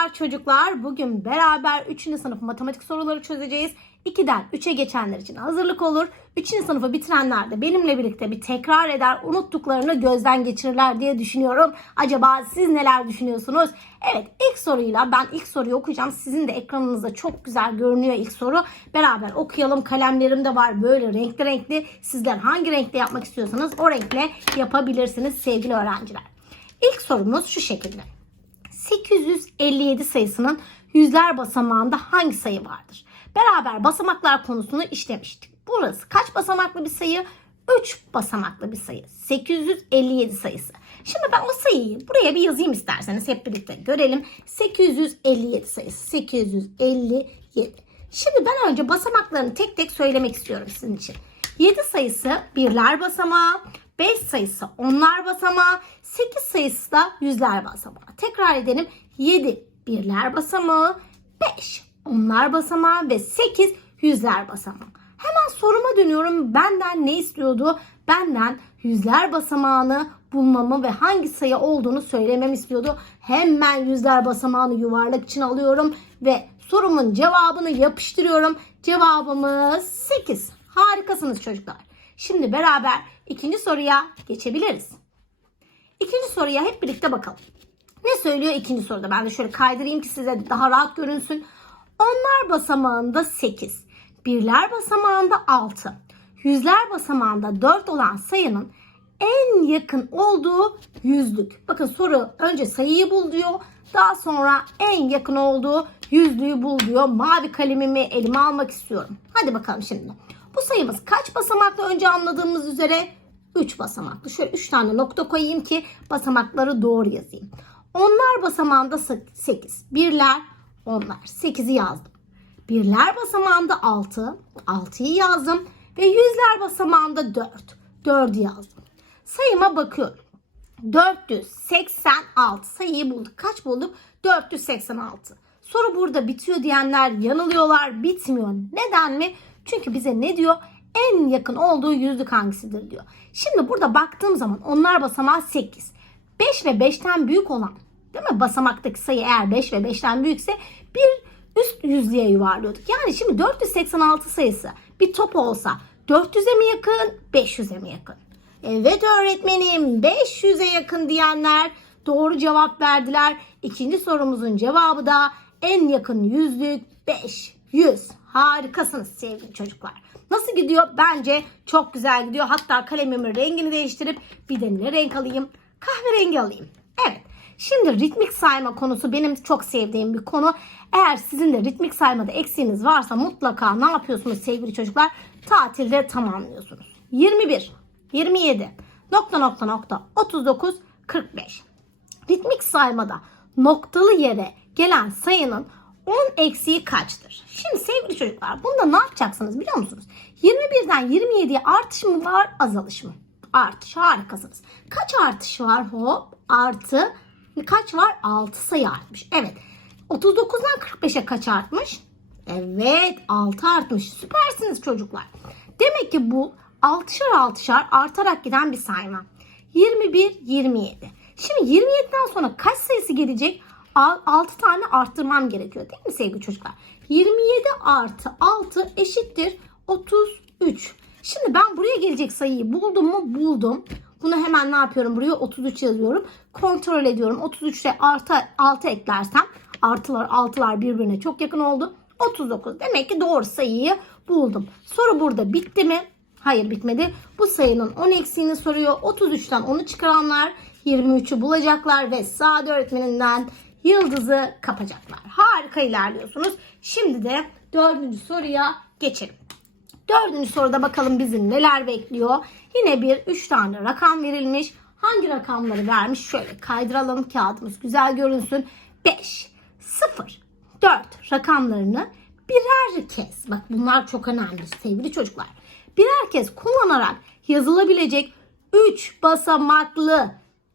Merhabalar çocuklar. Bugün beraber 3. sınıf matematik soruları çözeceğiz. 2'den 3'e geçenler için hazırlık olur. 3. sınıfı bitirenler de benimle birlikte bir tekrar eder, unuttuklarını gözden geçirirler diye düşünüyorum. Acaba siz neler düşünüyorsunuz? Evet ilk soruyla ben ilk soruyu okuyacağım. Sizin de ekranınızda çok güzel görünüyor ilk soru. Beraber okuyalım. Kalemlerim de var böyle renkli renkli. Sizler hangi renkte yapmak istiyorsanız o renkle yapabilirsiniz sevgili öğrenciler. İlk sorumuz şu şekilde. 857 sayısının yüzler basamağında hangi sayı vardır? Beraber basamaklar konusunu işlemiştik. Burası kaç basamaklı bir sayı? 3 basamaklı bir sayı. 857 sayısı. Şimdi ben o sayıyı buraya bir yazayım isterseniz hep birlikte görelim. 857 sayısı. 857. Şimdi ben önce basamaklarını tek tek söylemek istiyorum sizin için. 7 sayısı birler basamağı, 5 sayısı onlar basamağı, 8 sayısı da yüzler basamağı. Tekrar edelim. 7 birler basamağı, 5 onlar basamağı ve 8 yüzler basamağı. Hemen soruma dönüyorum. Benden ne istiyordu? Benden yüzler basamağını bulmamı ve hangi sayı olduğunu söylememi istiyordu. Hemen yüzler basamağını yuvarlak için alıyorum ve sorumun cevabını yapıştırıyorum. Cevabımız 8. Harikasınız çocuklar. Şimdi beraber ikinci soruya geçebiliriz. İkinci soruya hep birlikte bakalım. Ne söylüyor ikinci soruda? Ben de şöyle kaydırayım ki size daha rahat görünsün. Onlar basamağında 8, birler basamağında 6, yüzler basamağında 4 olan sayının en yakın olduğu yüzlük. Bakın soru önce sayıyı bul diyor. Daha sonra en yakın olduğu yüzlüğü bul diyor. Mavi kalemimi elime almak istiyorum. Hadi bakalım şimdi. Bu sayımız kaç basamaklı önce anladığımız üzere 3 basamaklı. Şöyle 3 tane nokta koyayım ki basamakları doğru yazayım. Onlar basamağında 8. Birler, onlar. 8'i yazdım. Birler basamağında 6. 6'yı yazdım. Ve yüzler basamağında 4. 4'ü yazdım. Sayıma bakıyorum. 486 sayıyı bulduk. Kaç bulduk? 486. Soru burada bitiyor diyenler yanılıyorlar. Bitmiyor. Neden mi? Çünkü bize ne diyor? En yakın olduğu yüzlük hangisidir diyor. Şimdi burada baktığım zaman onlar basamağı 8. 5 ve 5'ten büyük olan değil mi? Basamaktaki sayı eğer 5 ve 5'ten büyükse bir üst yüzlüğe yuvarlıyorduk. Yani şimdi 486 sayısı bir top olsa 400'e mi yakın 500'e mi yakın? Evet öğretmenim 500'e yakın diyenler doğru cevap verdiler. İkinci sorumuzun cevabı da en yakın yüzlük 500. Harikasınız sevgili çocuklar. Nasıl gidiyor? Bence çok güzel gidiyor. Hatta kalemimin rengini değiştirip bir de ne renk alayım? Kahverengi alayım. Evet. Şimdi ritmik sayma konusu benim çok sevdiğim bir konu. Eğer sizin de ritmik saymada eksiğiniz varsa mutlaka ne yapıyorsunuz sevgili çocuklar? Tatilde tamamlıyorsunuz. 21, 27, nokta nokta nokta 39, 45. Ritmik saymada noktalı yere gelen sayının 10 eksiği kaçtır? Şimdi sevgili çocuklar bunda ne yapacaksınız biliyor musunuz? 21'den 27'ye artış mı var azalış mı? Artış harikasınız. Kaç artış var hop artı kaç var? 6 sayı artmış. Evet. 39'dan 45'e kaç artmış? Evet 6 artmış. Süpersiniz çocuklar. Demek ki bu 6'şar 6'şar artarak giden bir sayma. 21, 27. Şimdi 27'den sonra kaç sayısı gelecek? 6 tane arttırmam gerekiyor değil mi sevgili çocuklar? 27 artı 6 eşittir 33. Şimdi ben buraya gelecek sayıyı buldum mu? Buldum. Bunu hemen ne yapıyorum? Buraya 33 yazıyorum. Kontrol ediyorum. 33'te artı 6 eklersem artılar altılar birbirine çok yakın oldu. 39. Demek ki doğru sayıyı buldum. Soru burada bitti mi? Hayır bitmedi. Bu sayının 10 eksiğini soruyor. 33'ten 10'u çıkaranlar 23'ü bulacaklar ve Sade öğretmeninden yıldızı kapacaklar. Harika ilerliyorsunuz. Şimdi de dördüncü soruya geçelim. Dördüncü soruda bakalım bizi neler bekliyor. Yine bir üç tane rakam verilmiş. Hangi rakamları vermiş? Şöyle kaydıralım kağıdımız güzel görünsün. 5, 0, 4 rakamlarını birer kez. Bak bunlar çok önemli sevgili çocuklar. Birer kez kullanarak yazılabilecek 3 basamaklı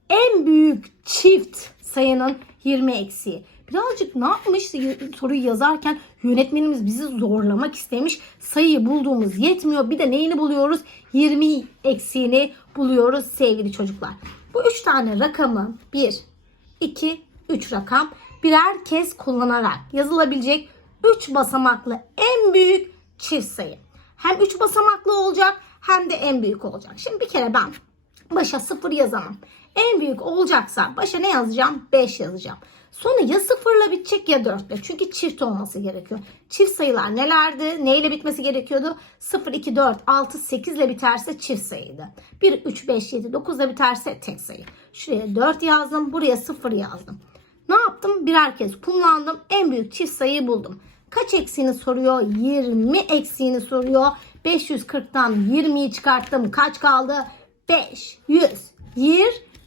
en büyük çift sayının 20 eksiği. Birazcık ne yapmış soruyu yazarken yönetmenimiz bizi zorlamak istemiş. Sayıyı bulduğumuz yetmiyor. Bir de neyini buluyoruz? 20 eksiğini buluyoruz sevgili çocuklar. Bu 3 tane rakamı 1, 2, 3 rakam birer kez kullanarak yazılabilecek 3 basamaklı en büyük çift sayı. Hem 3 basamaklı olacak hem de en büyük olacak. Şimdi bir kere ben başa 0 yazamam. En büyük olacaksa başa ne yazacağım? 5 yazacağım. Sonu ya sıfırla bitecek ya 4 ile. Çünkü çift olması gerekiyor. Çift sayılar nelerdi? Neyle bitmesi gerekiyordu? 0, 2, 4, 6, 8 ile biterse çift sayıydı. 1, 3, 5, 7, 9 ile biterse tek sayı. Şuraya 4 yazdım. Buraya 0 yazdım. Ne yaptım? Birer kez kullandım. En büyük çift sayıyı buldum. Kaç eksiğini soruyor? 20 eksiğini soruyor. 540'tan 20'yi çıkarttım. Kaç kaldı?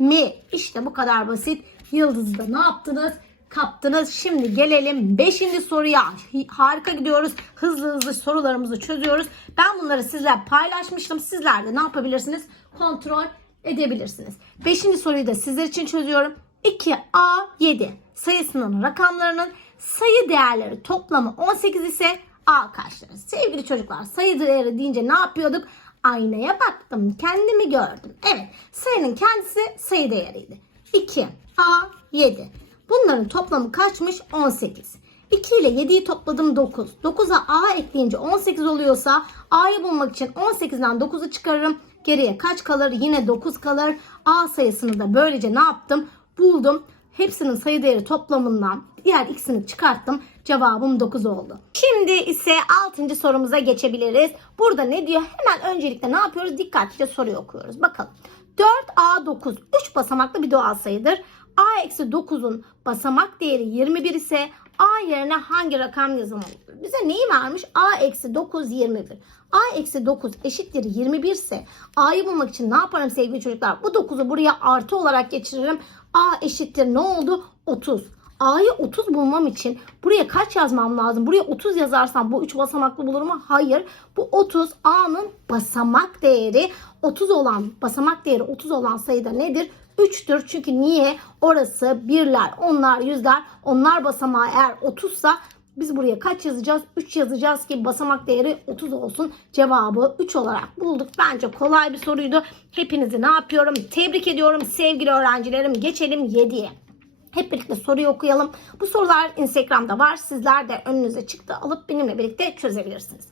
520. İşte bu kadar basit. Yıldız'da ne yaptınız? Kaptınız. Şimdi gelelim 5. soruya. Harika gidiyoruz. Hızlı hızlı sorularımızı çözüyoruz. Ben bunları sizler paylaşmıştım. Sizler de ne yapabilirsiniz? Kontrol edebilirsiniz. 5. soruyu da sizler için çözüyorum. 2A7 sayısının rakamlarının sayı değerleri toplamı 18 ise A kaçtır? Sevgili çocuklar sayı değeri deyince ne yapıyorduk? Aynaya baktım. Kendimi gördüm. Evet sayının kendisi sayı değeriydi. 2 A 7. Bunların toplamı kaçmış? 18. 2 ile 7'yi topladım 9. 9'a A ekleyince 18 oluyorsa A'yı bulmak için 18'den 9'u çıkarırım. Geriye kaç kalır? Yine 9 kalır. A sayısını da böylece ne yaptım? Buldum. Hepsinin sayı değeri toplamından diğer ikisini çıkarttım. Cevabım 9 oldu. Şimdi ise 6. sorumuza geçebiliriz. Burada ne diyor? Hemen öncelikle ne yapıyoruz? Dikkatlice soruyu okuyoruz. Bakalım. 4A9 3 basamaklı bir doğal sayıdır. A-9'un basamak değeri 21 ise A yerine hangi rakam yazılmalıdır? Bize neyi vermiş? A-9 21. A-9 eşittir 21 ise A'yı bulmak için ne yaparım sevgili çocuklar? Bu 9'u buraya artı olarak geçiririm. A eşittir ne oldu? 30. A'yı 30 bulmam için buraya kaç yazmam lazım? Buraya 30 yazarsam bu 3 basamaklı bulur mu? Hayır. Bu 30 A'nın basamak değeri 30 olan basamak değeri 30 olan sayıda nedir? 3'tür. Çünkü niye? Orası birler, onlar, yüzler, onlar basamağı eğer 30 sa biz buraya kaç yazacağız? 3 yazacağız ki basamak değeri 30 olsun. Cevabı 3 olarak bulduk. Bence kolay bir soruydu. Hepinizi ne yapıyorum? Tebrik ediyorum sevgili öğrencilerim. Geçelim 7'ye. Hep birlikte soruyu okuyalım. Bu sorular Instagram'da var. Sizler de önünüze çıktı alıp benimle birlikte çözebilirsiniz.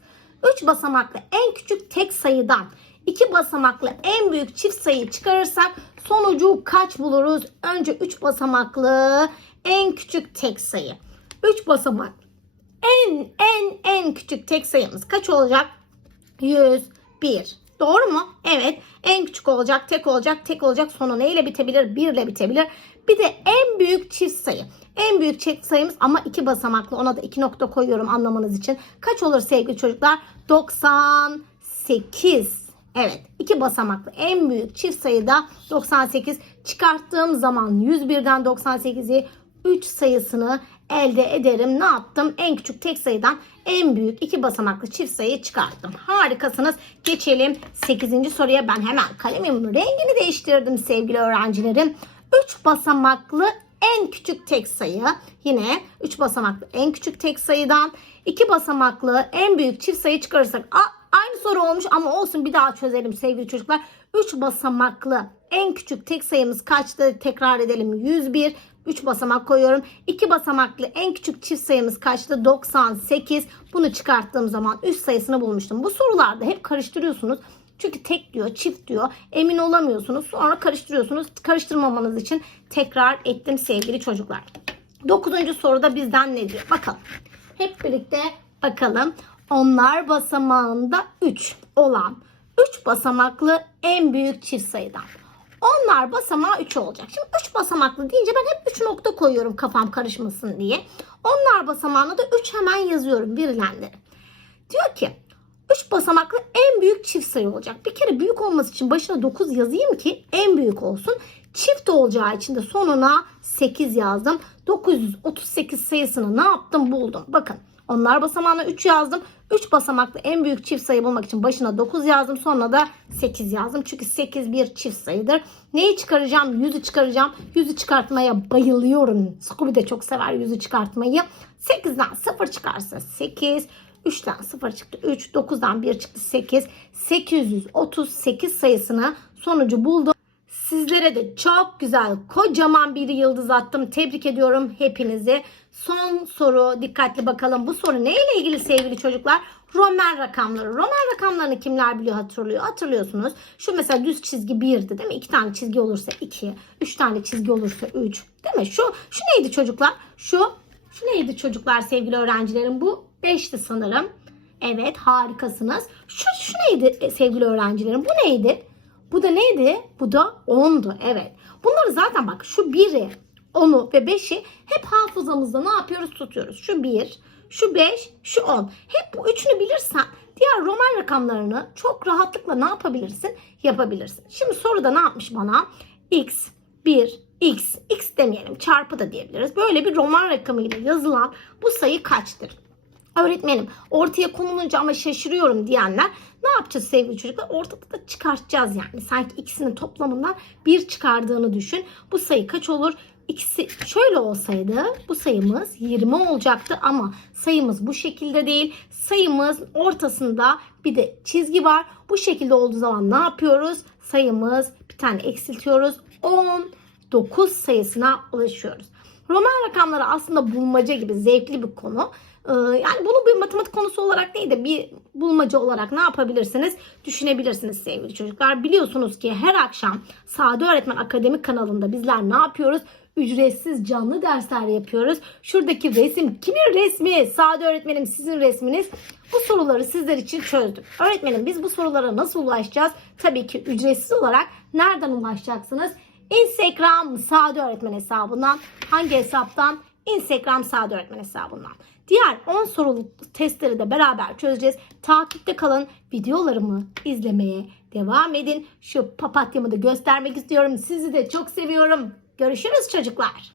3 basamaklı en küçük tek sayıdan 2 basamaklı en büyük çift sayıyı çıkarırsak sonucu kaç buluruz? Önce 3 basamaklı en küçük tek sayı. 3 basamak en en en küçük tek sayımız kaç olacak? 101. Doğru mu? Evet. En küçük olacak, tek olacak, tek olacak. Sonu neyle bitebilir? 1 ile bitebilir. Bir de en büyük çift sayı. En büyük çift sayımız ama iki basamaklı. Ona da iki nokta koyuyorum anlamanız için. Kaç olur sevgili çocuklar? 98. Evet iki basamaklı en büyük çift sayıda 98 çıkarttığım zaman 101'den 98'i 3 sayısını elde ederim. Ne yaptım? En küçük tek sayıdan en büyük iki basamaklı çift sayıyı çıkarttım. Harikasınız. Geçelim 8. soruya. Ben hemen kalemimin rengini değiştirdim sevgili öğrencilerim. 3 basamaklı en küçük tek sayı. Yine 3 basamaklı en küçük tek sayıdan 2 basamaklı en büyük çift sayı çıkarırsak aynı soru olmuş ama olsun bir daha çözelim sevgili çocuklar. 3 basamaklı en küçük tek sayımız kaçtı? Tekrar edelim. 101. 3 basamak koyuyorum. 2 basamaklı en küçük çift sayımız kaçtı? 98. Bunu çıkarttığım zaman üst sayısını bulmuştum. Bu sorularda hep karıştırıyorsunuz. Çünkü tek diyor, çift diyor. Emin olamıyorsunuz. Sonra karıştırıyorsunuz. Karıştırmamanız için tekrar ettim sevgili çocuklar. 9. soruda bizden ne diyor? Bakalım. Hep birlikte bakalım. Onlar basamağında 3 olan 3 basamaklı en büyük çift sayıdan. Onlar basamağı 3 olacak. Şimdi 3 basamaklı deyince ben hep 3 nokta koyuyorum kafam karışmasın diye. Onlar basamağına da 3 hemen yazıyorum verilenleri. Diyor ki 3 basamaklı en büyük çift sayı olacak. Bir kere büyük olması için başına 9 yazayım ki en büyük olsun. Çift olacağı için de sonuna 8 yazdım. 938 sayısını ne yaptım buldum. Bakın onlar basamağına 3 yazdım. 3 basamaklı en büyük çift sayı bulmak için başına 9 yazdım. Sonra da 8 yazdım. Çünkü 8 bir çift sayıdır. Neyi çıkaracağım? 100'ü çıkaracağım. 100'ü çıkartmaya bayılıyorum. Scooby de çok sever 100'ü çıkartmayı. 8'den 0 çıkarsa 8. 3'ten 0 çıktı 3. 9'dan 1 çıktı 8. 838 sayısını sonucu buldum. Sizlere de çok güzel kocaman bir yıldız attım. Tebrik ediyorum hepinizi. Son soru dikkatli bakalım. Bu soru neyle ilgili sevgili çocuklar? Roman rakamları. Roman rakamlarını kimler biliyor hatırlıyor? Hatırlıyorsunuz. Şu mesela düz çizgi 1'di değil mi? 2 tane çizgi olursa 2. 3 tane çizgi olursa 3. Değil mi? Şu, şu neydi çocuklar? Şu, şu neydi çocuklar sevgili öğrencilerim? Bu 5'ti sanırım. Evet harikasınız. Şu, şu neydi e, sevgili öğrencilerim? Bu neydi? Bu da neydi? Bu da 10'du. Evet. Bunları zaten bak şu 1'i, 10'u ve 5'i hep hafızamızda ne yapıyoruz? Tutuyoruz. Şu 1, şu 5, şu 10. Hep bu üçünü bilirsen diğer roman rakamlarını çok rahatlıkla ne yapabilirsin? Yapabilirsin. Şimdi soruda ne yapmış bana? x, 1, x, x demeyelim çarpı da diyebiliriz. Böyle bir roman rakamıyla yazılan bu sayı kaçtır? Öğretmenim ortaya konulunca ama şaşırıyorum diyenler ne yapacağız sevgili çocuklar? Ortada da çıkartacağız yani. Sanki ikisinin toplamından bir çıkardığını düşün. Bu sayı kaç olur? İkisi şöyle olsaydı bu sayımız 20 olacaktı ama sayımız bu şekilde değil. Sayımız ortasında bir de çizgi var. Bu şekilde olduğu zaman ne yapıyoruz? Sayımız bir tane eksiltiyoruz. 19 sayısına ulaşıyoruz. Roman rakamları aslında bulmaca gibi zevkli bir konu. Ee, Yani bunu bir matematik konusu olarak değil de bir bulmaca olarak ne yapabilirsiniz? Düşünebilirsiniz sevgili çocuklar. Biliyorsunuz ki her akşam Sade Öğretmen Akademi kanalında bizler ne yapıyoruz? Ücretsiz canlı dersler yapıyoruz. Şuradaki resim kimin resmi? Sade öğretmenim sizin resminiz. Bu soruları sizler için çözdüm. Öğretmenim biz bu sorulara nasıl ulaşacağız? Tabii ki ücretsiz olarak nereden ulaşacaksınız? Instagram Sade Öğretmen hesabından. Hangi hesaptan? Instagram Sade Öğretmen hesabından. Diğer 10 soruluk testleri de beraber çözeceğiz. Takipte kalın. Videolarımı izlemeye devam edin. Şu papatyamı da göstermek istiyorum. Sizi de çok seviyorum. Görüşürüz çocuklar.